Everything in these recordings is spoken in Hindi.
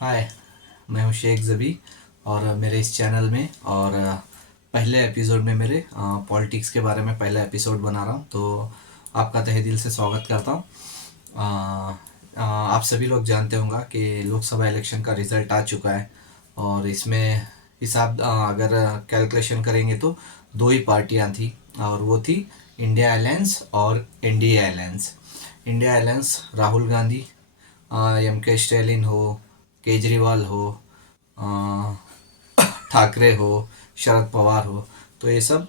हाय, मैं हूँ शेख ज़बी और मेरे इस चैनल में और पहले एपिसोड में मेरे पॉलिटिक्स के बारे में पहला एपिसोड बना रहा हूँ। तो आपका तहे दिल से स्वागत करता हूँ। आप सभी लोग जानते होंगे कि लोकसभा इलेक्शन का रिज़ल्ट आ चुका है और इसमें अगर कैलकुलेशन करेंगे तो दो ही पार्टियाँ थी और वो थी इंडिया अलायंस और NDA alliance. India alliance Rahul Gandhi, M K Stalin हो, केजरीवाल हो, ठाकरे हो, शरद पवार हो, तो ये सब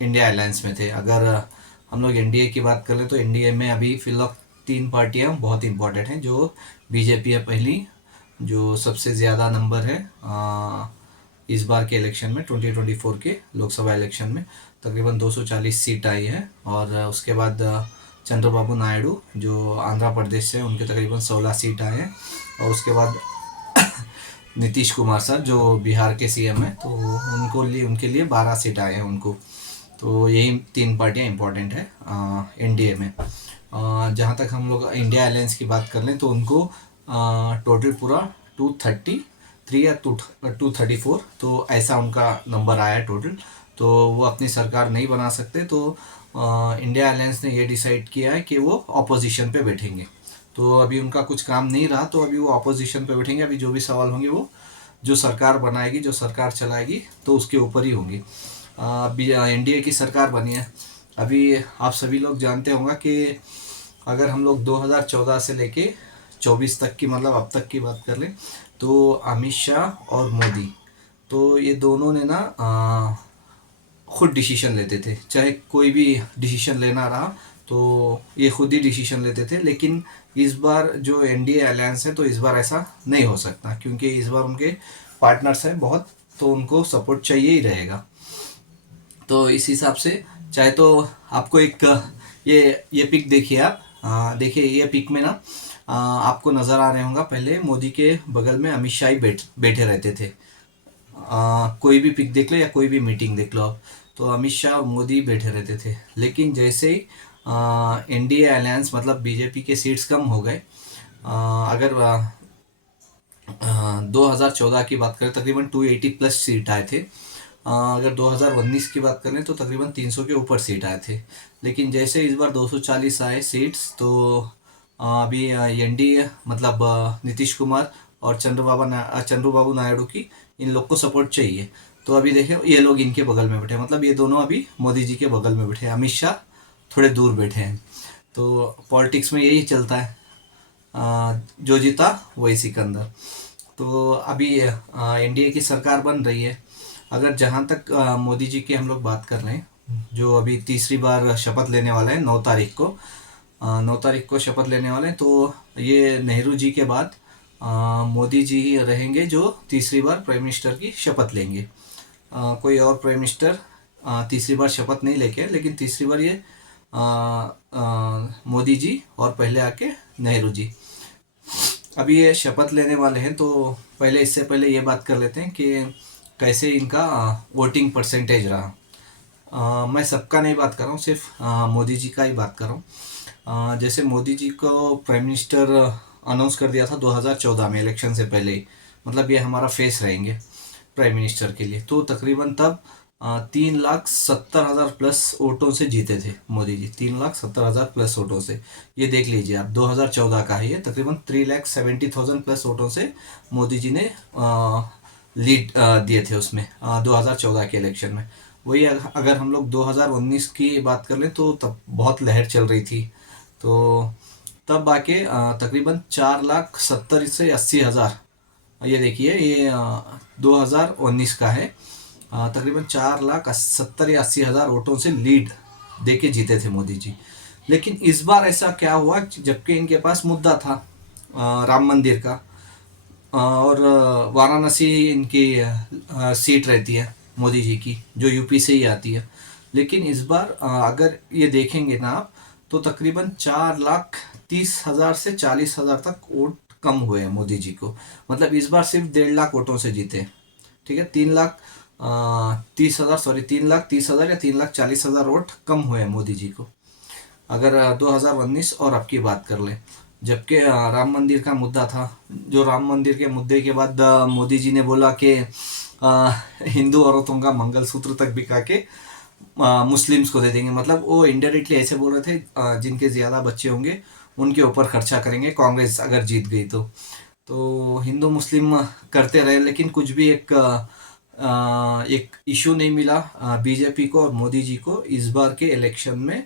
इंडिया अलायंस में थे। अगर हम लोग एनडीए की बात करें तो एनडीए में अभी फिलहाल तीन पार्टियां बहुत इंपॉर्टेंट हैं। जो बीजेपी है पहली, जो सबसे ज़्यादा नंबर है इस बार के इलेक्शन में 2024 के लोकसभा इलेक्शन में तकरीबन 240 सीट आई है। और उसके बाद चंद्रबाबू नायडू जो आंध्र प्रदेश से, उनके तकरीबन 16 सीट आए हैं। और उसके बाद नीतीश कुमार सर जो बिहार के सीएम हैं, तो उनके लिए 12 सीट आए हैं उनको। तो यही तीन पार्टियां इंपॉर्टेंट है एनडीए में। जहाँ तक हम लोग इंडिया अलायंस की बात कर लें तो उनको टोटल पूरा 233 या 234, तो ऐसा उनका नंबर आया टोटल। तो वो अपनी सरकार नहीं बना सकते, तो इंडिया अलायंस ने ये डिसाइड किया है कि वो अपोजिशन पे बैठेंगे। तो अभी उनका कुछ काम नहीं रहा, तो अभी वो अपोजिशन पे बैठेंगे। अभी जो भी सवाल होंगे वो जो सरकार बनाएगी, जो सरकार चलाएगी, तो उसके ऊपर ही होंगे। अभी एनडीए की सरकार बनी है। अभी आप सभी लोग जानते होंगे कि अगर हम लोग 2014 से लेके 24 तक की, मतलब अब तक की बात कर लें, तो अमित शाह और मोदी, तो ये दोनों ने ना खुद डिसीजन लेते थे। चाहे कोई भी डिसीजन लेना रहा तो ये खुद ही डिसीजन लेते थे। लेकिन इस बार जो एनडीए अलायंस है, तो इस बार ऐसा नहीं हो सकता, क्योंकि इस बार उनके पार्टनर्स हैं बहुत, तो उनको सपोर्ट चाहिए ही रहेगा। तो इस हिसाब से, चाहे तो आपको एक ये पिक देखिए आप। देखिए ये पिक में ना आपको नज़र आ रहे होंगे, पहले मोदी के बगल में अमित शाह ही बैठे रहते थे। कोई भी पिक देख लो या कोई भी मीटिंग देख लो आप, तो अमित शाह और मोदी बैठे रहते थे। लेकिन जैसे ही एनडीए अलायंस, मतलब बीजेपी के सीट्स कम हो गए, अगर 2014 की बात करें तकरीबन 280 प्लस सीट आए थे। अगर 2019 की बात करें तो तकरीबन 300 के ऊपर सीट आए थे। लेकिन जैसे इस बार 240 आए सीट्स, तो अभी एनडीए, मतलब नीतीश कुमार और चंद्रबाबू नायडू की, इन लोग को सपोर्ट चाहिए। तो अभी देखें ये लोग इनके बगल में बैठे, मतलब ये दोनों अभी मोदी जी के बगल में बैठे, अमित शाह थोड़े दूर बैठे हैं। तो पॉलिटिक्स में यही चलता है, जो जीता वही सिकंदर। तो अभी एनडीए की सरकार बन रही है। अगर जहाँ तक मोदी जी की हम लोग बात कर रहे हैं, जो अभी तीसरी बार शपथ लेने वाला है 9 तारीख को, 9 तारीख को शपथ लेने वाले हैं। तो ये नेहरू जी के बाद मोदी जी ही रहेंगे जो तीसरी बार प्राइम मिनिस्टर की शपथ लेंगे। कोई और प्राइम मिनिस्टर तीसरी बार शपथ नहीं लेके, लेकिन तीसरी बार ये मोदी जी और पहले आके नेहरू जी अभी ये शपथ लेने वाले हैं। तो पहले, इससे पहले ये बात कर लेते हैं कि कैसे इनका वोटिंग परसेंटेज रहा। मैं सबका नहीं बात कर रहा हूँ, सिर्फ मोदी जी का ही बात कर रहा हूँ। जैसे मोदी जी को प्राइम मिनिस्टर अनाउंस कर दिया था 2014 में, इलेक्शन से पहले ही, मतलब ये हमारा फेस रहेंगे प्राइम मिनिस्टर के लिए। तो तकरीबन तब 3,70,000 प्लस वोटों से जीते थे मोदी जी, 3,70,000 प्लस वोटों से। ये देख लीजिए आप, 2014 का है ये, तकरीबन 3,70,000 प्लस वोटों से मोदी जी ने लीड दिए थे उसमें 2014 के इलेक्शन में। वही अगर हम लोग 2019 की बात कर लें तो तब बहुत लहर चल रही थी। तो तब आके तकरीबन 4,70,000 से 80,000, ये देखिए ये 2019 का है, तकरीबन 4,70,000 या 80,000 वोटों से लीड देके जीते थे मोदी जी। लेकिन इस बार ऐसा क्या हुआ, जबकि इनके पास मुद्दा था राम मंदिर का, और वाराणसी इनकी सीट रहती है मोदी जी की, जो यूपी से ही आती है। लेकिन इस बार अगर ये देखेंगे ना आप, तो तकरीबन 4,30,000 से 40,000 तक वोट कम हुए हैं मोदी जी को। मतलब इस बार सिर्फ 1.5 लाख वोटों से जीते। ठीक है, 3,30,000, सॉरी 3,30,000 या 3,40,000 वोट कम हुए हैं मोदी जी को, अगर 2019 और अब की बात कर लें। जबकि राम मंदिर का मुद्दा था, जो राम मंदिर के मुद्दे के बाद मोदी जी ने बोला कि हिंदू औरतों का मंगलसूत्र तक बिका के मुस्लिम्स को दे देंगे। मतलब वो इनडायरेक्टली ऐसे बोल रहे थे जिनके ज़्यादा बच्चे होंगे उनके ऊपर खर्चा करेंगे कांग्रेस अगर जीत गई तो हिंदू मुस्लिम करते रहे, लेकिन कुछ भी एक इशू नहीं मिला बीजेपी को और मोदी जी को इस बार के इलेक्शन में।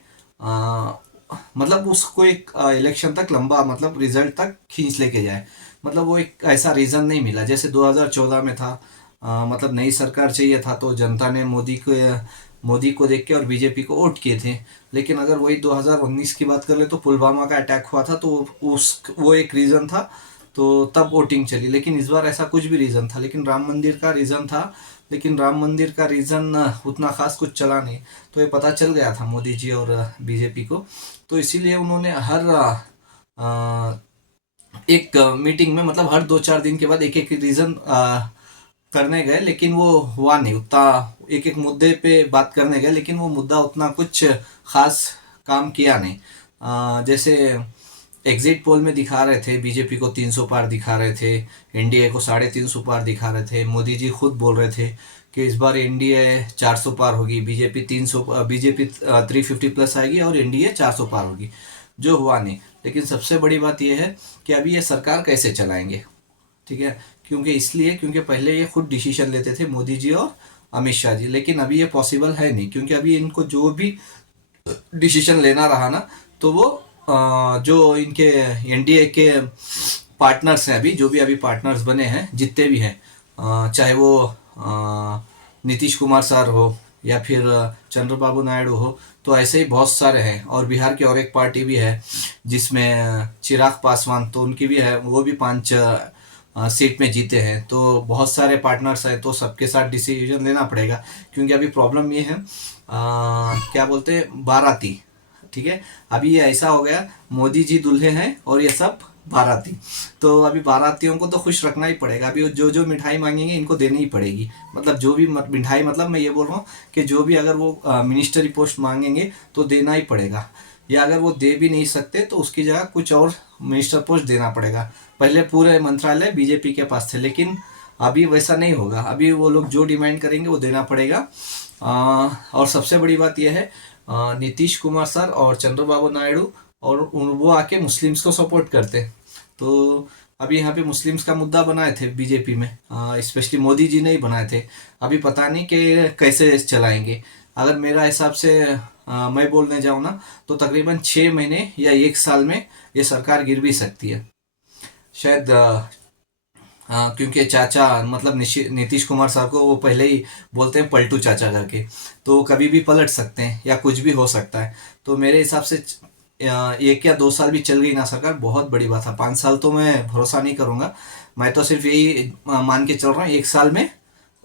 मतलब उसको एक इलेक्शन तक लंबा, मतलब रिजल्ट तक खींच लेके जाए। मतलब वो एक ऐसा रीज़न नहीं मिला जैसे 2014 में था। मतलब नई सरकार चाहिए था तो जनता ने मोदी को देख के और बीजेपी को वोट किए थे। लेकिन अगर वही 2019 की बात कर ले तो पुलवामा का अटैक हुआ था, तो वो एक रीज़न था, तो तब वोटिंग चली। लेकिन इस बार ऐसा कुछ भी रीज़न था, लेकिन राम मंदिर का रीज़न था। लेकिन राम मंदिर का रीज़न उतना खास कुछ चला नहीं, तो ये पता चल गया था मोदी जी और बीजेपी को। तो इसीलिए उन्होंने हर एक मीटिंग में, मतलब हर 2-4 दिन के बाद एक एक रीज़न करने गए, लेकिन वो हुआ नहीं उतना। एक एक मुद्दे पे बात करने गए, लेकिन वो मुद्दा उतना कुछ खास काम किया नहीं। जैसे एग्जिट पोल में दिखा रहे थे बीजेपी को 300 पार दिखा रहे थे, एनडीए को 350 पार दिखा रहे थे। मोदी जी खुद बोल रहे थे कि इस बार एनडीए 400 पार होगी, बीजेपी 350 प्लस आएगी और एनडीए 400 पार होगी, जो हुआ नहीं। लेकिन सबसे बड़ी बात यह है कि अभी ये सरकार कैसे चलाएंगे, ठीक है। क्योंकि पहले ये खुद डिसीजन लेते थे मोदी जी और अमित शाह जी, लेकिन अभी ये पॉसिबल है नहीं, क्योंकि अभी इनको जो भी डिसीजन लेना रहा ना, तो वो जो इनके एनडीए के पार्टनर्स हैं, अभी जो भी अभी पार्टनर्स बने हैं जितने भी हैं, चाहे वो नीतीश कुमार सर हो या फिर चंद्रबाबू नायडू हो, तो ऐसे ही बहुत सारे हैं। और बिहार की और एक पार्टी भी है जिसमें चिराग पासवान, तो उनकी भी है, वो भी 5 सीट में जीते हैं। तो बहुत सारे पार्टनर्स हैं, तो सबके साथ डिसीजन लेना पड़ेगा। क्योंकि अभी प्रॉब्लम ये है, क्या बोलते हैं, बाराती, ठीक है। अभी ये ऐसा हो गया, मोदी जी दूल्हे हैं और ये सब बाराती। तो अभी बारातियों को तो खुश रखना ही पड़ेगा। अभी जो जो मिठाई मांगेंगे इनको देनी ही पड़ेगी। मतलब जो भी मिठाई, मतलब मैं ये बोल रहा हूँ कि जो भी अगर वो मिनिस्टरी पोस्ट मांगेंगे तो देना ही पड़ेगा, या अगर वो दे भी नहीं सकते तो उसकी जगह कुछ और मिनिस्टर पोस्ट देना पड़ेगा। पहले पूरे मंत्रालय बीजेपी के पास थे, लेकिन अभी वैसा नहीं होगा। अभी वो लोग जो डिमांड करेंगे वो देना पड़ेगा। और सबसे बड़ी बात यह है, नीतीश कुमार सर और चंद्रबाबू नायडू और वो आके मुस्लिम्स को सपोर्ट करते। तो अभी यहाँ पे मुस्लिम्स का मुद्दा बनाए थे बीजेपी में, स्पेशली मोदी जी ने ही बनाए थे। अभी पता नहीं कि कैसे चलाएंगे। अगर मेरा हिसाब से मैं बोलने जाऊँ ना, तो तकरीबन 6 महीने या 1 साल में ये सरकार गिर भी सकती है शायद। क्योंकि चाचा, मतलब नीतीश कुमार सर को वो पहले ही बोलते हैं पलटू चाचा करके, तो कभी भी पलट सकते हैं या कुछ भी हो सकता है। तो मेरे हिसाब से 1 या 2 साल भी चल गई ना सरकार, बहुत बड़ी बात है। 5 साल तो मैं भरोसा नहीं करूँगा। मैं तो सिर्फ यही मान के चल रहा हूँ, 1 साल में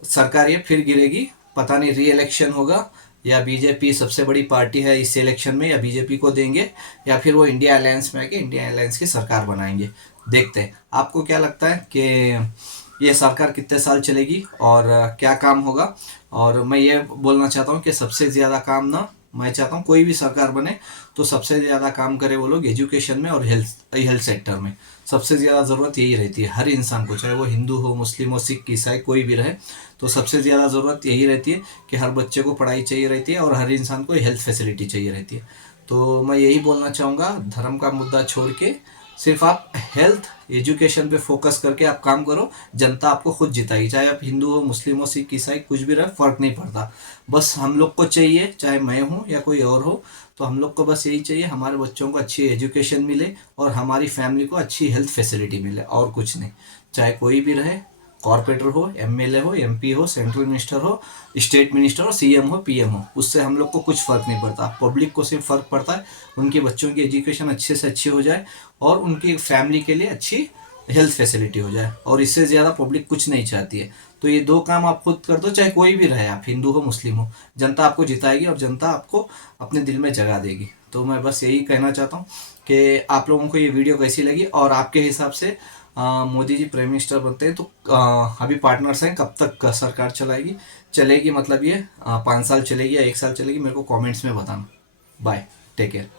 सरकार ये फिर गिरेगी। पता नहीं री इलेक्शन होगा, या बीजेपी सबसे बड़ी पार्टी है इस इलेक्शन में, या बीजेपी को देंगे, या फिर वो इंडिया अलायंस में आके इंडिया अलायंस की सरकार बनाएंगे। देखते हैं। आपको क्या लगता है कि ये सरकार कितने साल चलेगी और क्या काम होगा? और मैं ये बोलना चाहता हूँ कि सबसे ज़्यादा काम ना, मैं चाहता हूँ कोई भी सरकार बने तो सबसे ज़्यादा काम करे वो लोग एजुकेशन में और हेल्थ सेक्टर में। सबसे ज़्यादा ज़रूरत यही रहती है हर इंसान को, चाहे वो हिंदू हो, मुस्लिम हो, सिख, ईसाई, कोई भी रहे। तो सबसे ज़्यादा ज़रूरत यही रहती है कि हर बच्चे को पढ़ाई चाहिए रहती है और हर इंसान को हेल्थ फैसिलिटी चाहिए रहती है। तो मैं यही बोलना चाहूँगा, धर्म का मुद्दा छोड़ के सिर्फ आप हेल्थ एजुकेशन पे फोकस करके आप काम करो। जनता आपको खुद जिताएगी, चाहे आप हिंदू हो, मुस्लिम हो, सिख, ईसाई, कुछ भी रहे, फर्क नहीं पड़ता। बस हम लोग को चाहिए, चाहे मैं हूँ या कोई और हो, तो हम लोग को बस यही चाहिए, हमारे बच्चों को अच्छी एजुकेशन मिले और हमारी फैमिली को अच्छी हेल्थ फैसिलिटी मिले, और कुछ नहीं। चाहे कोई भी रहे, कॉर्पोरेटर हो, एमएलए हो, एमपी हो, सेंट्रल मिनिस्टर हो, स्टेट मिनिस्टर हो, सीएम हो, पीएम हो, उससे हम लोग को कुछ फ़र्क नहीं पड़ता। पब्लिक को सिर्फ फ़र्क पड़ता है उनके बच्चों की एजुकेशन अच्छे से अच्छी हो जाए और उनकी फैमिली के लिए अच्छी हेल्थ फैसिलिटी हो जाए, और इससे ज़्यादा पब्लिक कुछ नहीं चाहती है। तो ये 2 काम आप खुद कर दो, चाहे कोई भी रहे, आप हिंदू हो, मुस्लिम हो, जनता आपको जिताएगी और जनता आपको अपने दिल में जगह देगी। तो मैं बस यही कहना चाहता हूँ कि आप लोगों को ये वीडियो कैसी लगी, और आपके हिसाब से मोदी जी प्राइम मिनिस्टर बनते हैं तो अभी पार्टनर्स हैं, कब तक सरकार चलेगी, मतलब ये 5 साल चलेगी या 1 साल चलेगी, मेरे को कमेंट्स में बताना। Bye, take care.